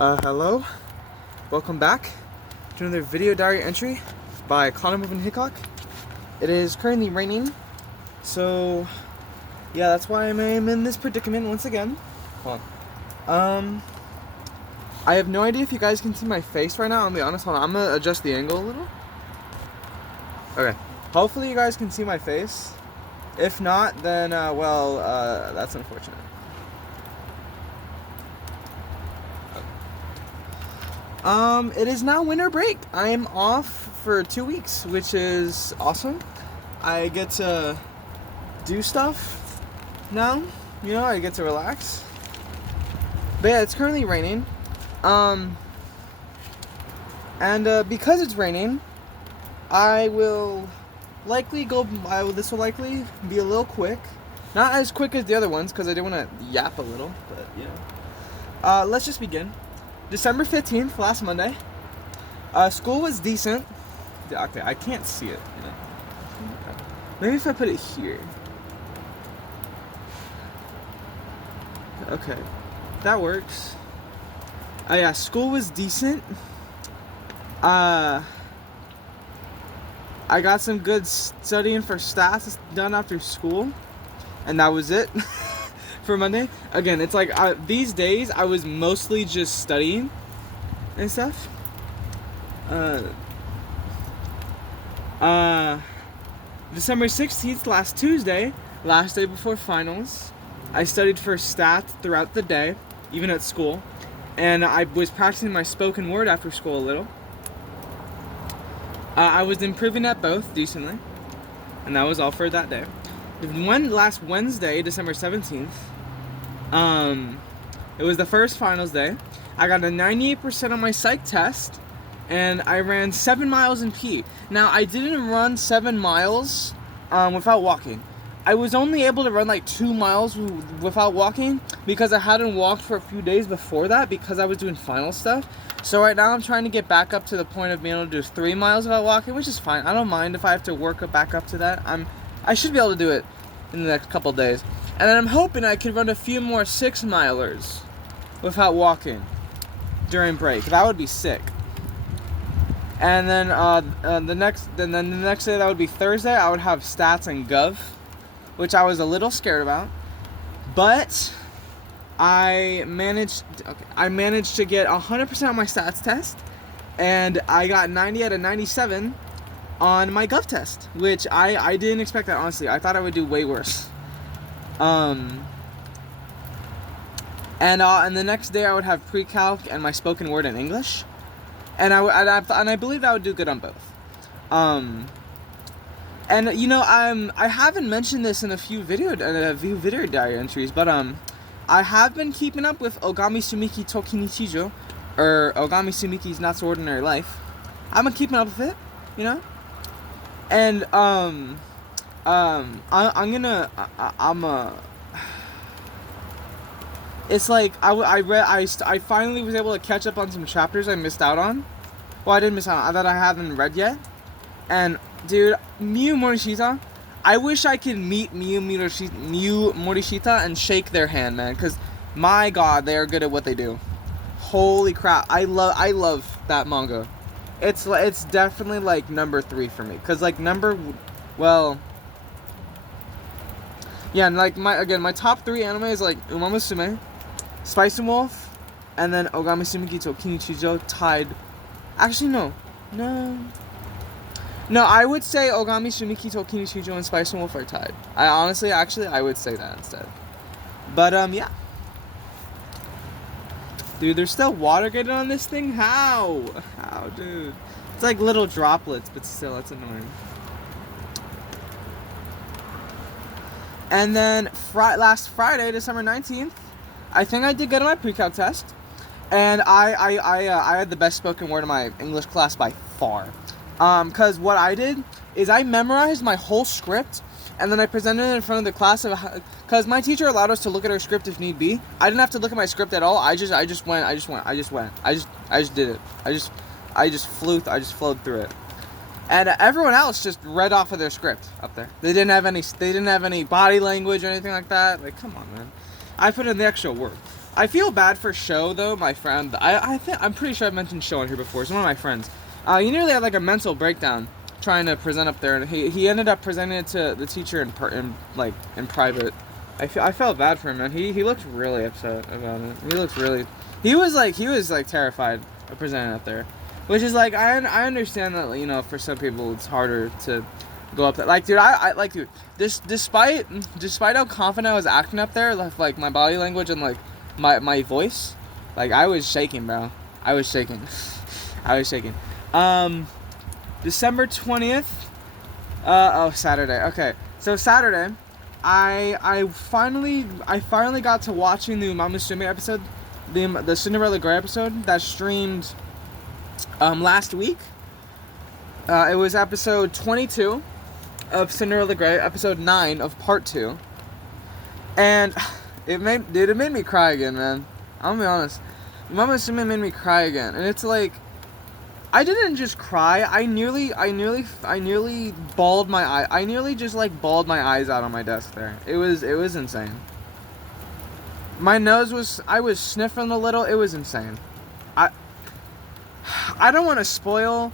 Hello, welcome back to another video diary entry by Connor Movin Hickok. It is currently raining, so yeah, that's why I'm in this predicament once again. Hold on. I have no idea if you guys can see my face right now. I'll be honest. Hold on, I'm gonna adjust the angle a little. Okay, hopefully you guys can see my face. If not, then that's unfortunate. It is now winter break. I am off for 2 weeks, which is awesome. I get to do stuff now, I get to relax. But yeah, it's currently raining. Because it's raining, this will likely be a little quick. Not as quick as the other ones, because I do want to yap a little, but let's just begin. December 15th, last Monday. School was decent. Okay, I can't see it. Maybe if I put it here. Okay, that works. Yeah, school was decent. I got some good studying for stats done after school, and that was it. For Monday. Again, it's like these days I was mostly just studying and stuff. December 16th, last Tuesday, last day before finals, I studied for stats throughout the day, even at school, and I was practicing my spoken word after school a little. I was improving at both decently, and that was all for that day. Last Wednesday, December 17th, it was the first finals day. I got a 98% on my psych test, and I ran 7 miles in P. Now, I didn't run 7 miles without walking. I was only able to run like 2 miles without walking because I hadn't walked for a few days before that because I was doing final stuff. So right now I'm trying to get back up to the point of being able to do 3 miles without walking, which is fine. I don't mind if I have to work back up to that. I should be able to do it in the next couple days. And then I'm hoping I can run a few more 6-milers without walking during break. That would be sick. And then the next day, that would be Thursday, I would have stats and gov, which I was a little scared about. But I managed to get 100% on my stats test, and I got 90 out of 97 on my gov test, which I didn't expect that, honestly. I thought I would do way worse. And the next day I would have pre-calc and my spoken word in English, and I believe I would do good on both. I haven't mentioned this in a few video diary entries, but I have been keeping up with Ogami Sumiki Toki Nichijo, or Ogami Sumiki's Not So Ordinary Life. I've been keeping up with it, and it's like I finally was able to catch up on some chapters I missed out on. Well, I didn't miss out on, that I haven't read yet. And dude, Miyu Morishita, I wish I could meet Miyu Morishita and shake their hand, man, because my god, they are good at what they do. Holy crap, I love that manga. It's definitely like number 3 for me, because like my top 3 anime is like Uma Musume, Spice and Wolf, and then Ogami Sumiki to Kinichijo tied. Actually, no, I would say Ogami Sumiki to Kinichijo and Spice and Wolf are tied. I would say that instead. But yeah. Dude, there's still water getting on this thing? How, dude? It's like little droplets, but still, that's annoying. And then last Friday, December 19th, I think I did good on my pre-calc test, and I had the best spoken word in my English class by far. Because what I did is I memorized my whole script, and then I presented it in front of the class. Because my teacher allowed us to look at our script if need be. I didn't have to look at my script at all. I just went. I just did it. I just flowed through it. And everyone else just read off of their script up there. They didn't have any body language or anything like that. Like, come on, man. I put in the extra work. I feel bad for Show though, my friend. I'm pretty sure I've mentioned Show on here before. He's one of my friends. He nearly had like a mental breakdown trying to present up there, and he ended up presenting it to the teacher in private. I felt bad for him, man. He looked really upset about it. He was like terrified of presenting up there, which is like I understand that, you know, for some people it's harder to go up there. Like, dude, despite how confident I was acting up there, like my body language and like my voice, like I was shaking, bro. I was shaking. December 20th. Saturday. Okay, so Saturday, I finally got to watching the Uma Musume episode, the Cinderella Grey episode that streamed last week. It was episode 22 of Cinderella Grey, episode 9 of part 2, and it made me cry again, man. I'm gonna be honest. Uma Musume made me cry again, and it's like, I didn't just cry. I nearly bawled my eye. I nearly just like bawled my eyes out on my desk there. It was insane. My nose I was sniffing a little. It was insane. I don't want to spoil,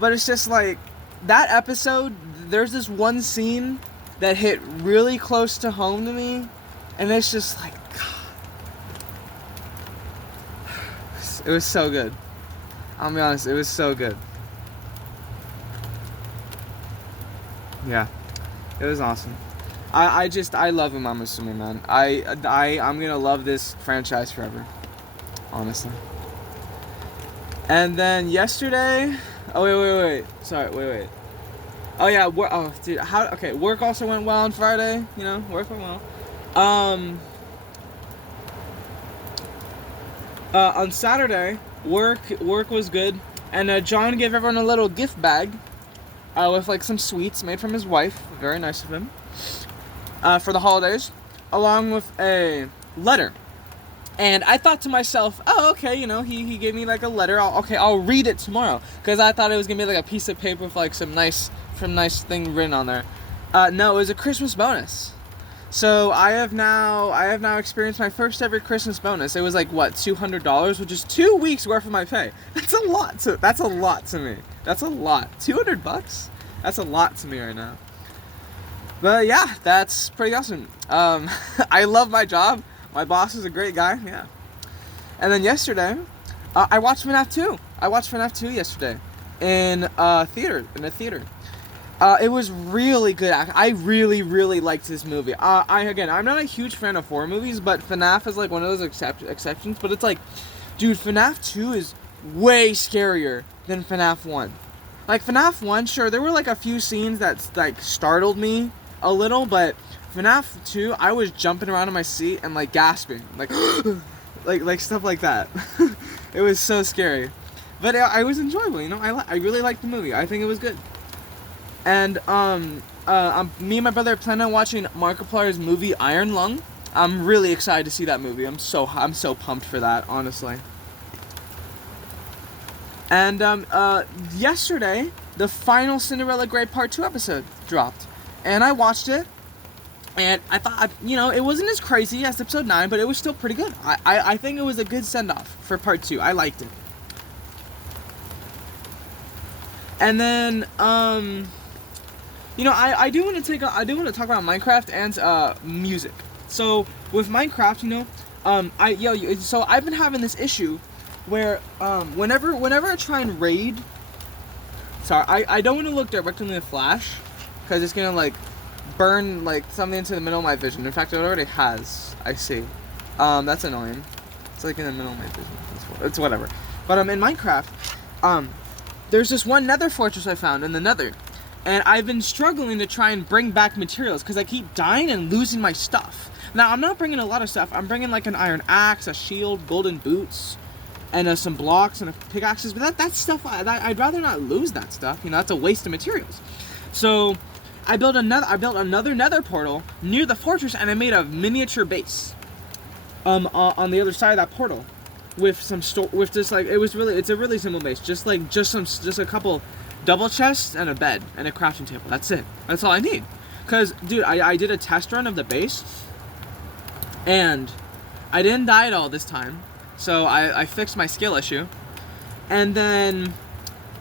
but it's just like that episode. There's this one scene that hit really close to home to me, and it's just like, God. It was so good. I'll be honest, it was so good. Yeah, it was awesome. I love Uma Musume, man. I'm gonna love this franchise forever, honestly. And then yesterday, wait. Oh yeah, dude, work also went well on Friday. You know, work went well. On Saturday, work was good, and John gave everyone a little gift bag with like some sweets made from his wife. Very nice of him. For the holidays, along with a letter. And I thought to myself, oh, okay, you know, he gave me like a letter. I'll read it tomorrow, because I thought it was gonna be like a piece of paper with like some nice thing written on there. No, it was a Christmas bonus. So I have now experienced my first ever Christmas bonus. It was like what, $200, which is 2 weeks worth of my pay. That's a lot to me. That's a lot. $200? That's a lot to me right now. But yeah, that's pretty awesome. I love my job. My boss is a great guy. Yeah. And then yesterday, I watched FNAF 2. I watched FNAF 2 yesterday in a theater. It was really good. I really liked this movie. I'm not a huge fan of horror movies, but FNAF is like one of those exceptions. But it's like, dude, FNAF 2 is way scarier than FNAF 1. Like FNAF 1, sure, there were like a few scenes that like startled me a little, but FNAF 2, I was jumping around in my seat and like gasping, like like stuff like that. It was so scary, but I was enjoyable. You know, I really liked the movie. I think it was good. And me and my brother plan on watching Markiplier's movie Iron Lung. I'm really excited to see that movie. I'm so pumped for that, honestly. And yesterday, the final Cinderella Grey Part 2 episode dropped, and I watched it. And I thought, you know, it wasn't as crazy as episode 9, but it was still pretty good. I think it was a good send-off for part 2. I liked it. And then, you know, I do want to talk about Minecraft and music. So with Minecraft, you know, so I've been having this issue where whenever I try and raid, sorry, I don't want to look directly in the flash, because it's gonna like burn like something into the middle of my vision. In fact, it already has. I see. That's annoying. It's like in the middle of my vision. It's whatever. But in Minecraft, there's this one nether fortress I found in the nether, and I've been struggling to try and bring back materials because I keep dying and losing my stuff. Now, I'm not bringing a lot of stuff. I'm bringing like an iron axe, a shield, golden boots, and some blocks and pickaxes. But that's stuff I'd rather not lose that stuff. You know, that's a waste of materials. So I built another nether portal near the fortress, and I made a miniature base on the other side of that portal with some with just like it's a really simple base, just a couple double chests and a bed and a crafting table. That's it. That's all I need. Cause dude, I did a test run of the base, and I didn't die at all this time, so I fixed my skill issue, and then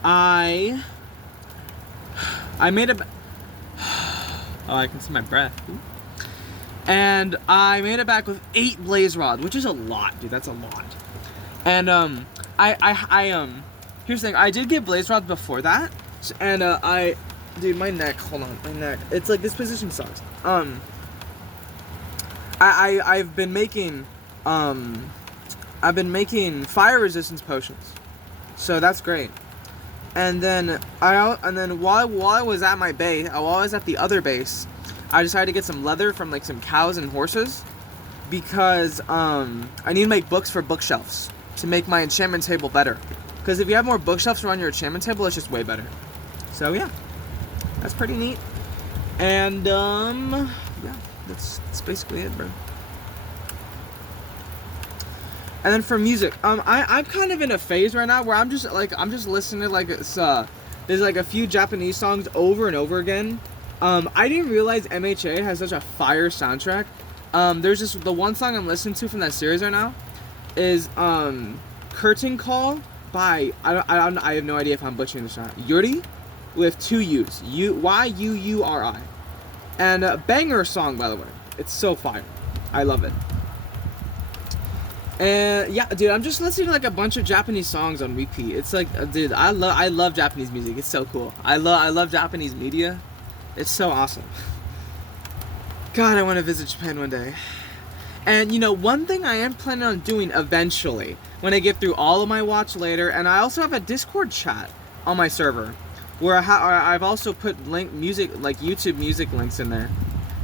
I made a. Oh, I can see my breath. Ooh. And I made it back with 8 blaze rods, which is a lot, dude. That's a lot. And here's the thing. I did get blaze rods before that, and dude, my neck. Hold on, my neck. It's like this position sucks. I've been making fire resistance potions, so that's great. And then while I was at my base, while I was at the other base, I decided to get some leather from like some cows and horses, because I need to make books for bookshelves to make my enchantment table better. Because if you have more bookshelves around your enchantment table, it's just way better. So yeah, that's pretty neat. And yeah, that's basically it, bro. And then for music, I'm kind of in a phase right now where I'm just listening to like there's like a few Japanese songs over and over again. I didn't realize MHA has such a fire soundtrack. There's just the one song I'm listening to from that series right now is Curtain Call by I have no idea if I'm butchering this or not. Yuri with 2 U's. Yuuri. And a banger song, by the way. It's so fire. I love it. And yeah, dude, I'm just listening to like a bunch of Japanese songs on repeat. It's like, dude, I love Japanese music. It's so cool. I love Japanese media. It's so awesome. God, I want to visit Japan one day. And you know, one thing I am planning on doing eventually, when I get through all of my watch later, and I also have a Discord chat on my server, where I've also put music, like YouTube music links in there.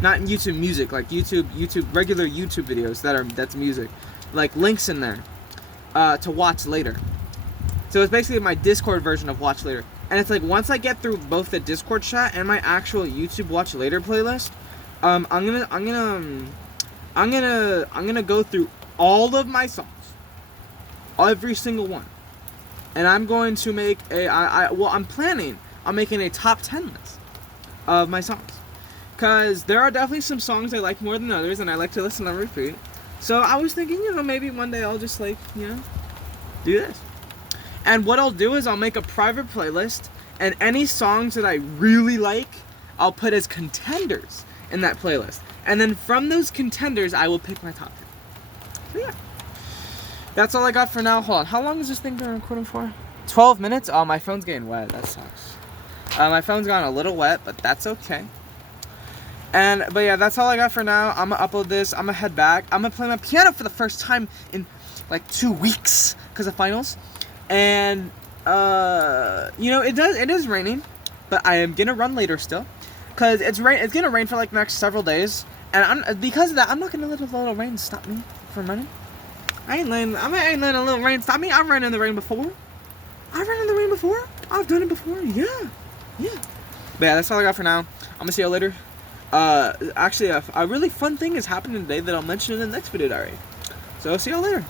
Not YouTube music, like YouTube regular YouTube videos that's music, like links in there to watch later. So it's basically my Discord version of watch later. And it's like once I get through both the Discord chat and my actual YouTube watch later playlist, I'm gonna go through all of my songs, every single one, and I'm going to make I'm planning on making a top 10 list of my songs, cause there are definitely some songs I like more than others, and I like to listen on repeat. So I was thinking, you know, maybe one day I'll just like, you know, do this. And what I'll do is I'll make a private playlist, and any songs that I really like, I'll put as contenders in that playlist. And then from those contenders, I will pick my top 10. So yeah. That's all I got for now. Hold on. How long is this thing been recording for? 12 minutes? Oh, my phone's getting wet. That sucks. My phone's gotten a little wet, but that's okay. But yeah, that's all I got for now. I'm gonna upload this. I'm gonna head back. I'm gonna play my piano for the first time in like 2 weeks because of finals. And you know, it is raining, but I am gonna run later still, cause it's gonna rain for like the next several days, and because of that, I'm not gonna let a little rain stop me from running. I ain't letting a little rain stop me. I've ran in the rain before. I've done it before. Yeah. But yeah, that's all I got for now. I'm gonna see you later. Actually, a really fun thing is happening today that I'll mention in the next video diary. So see you later.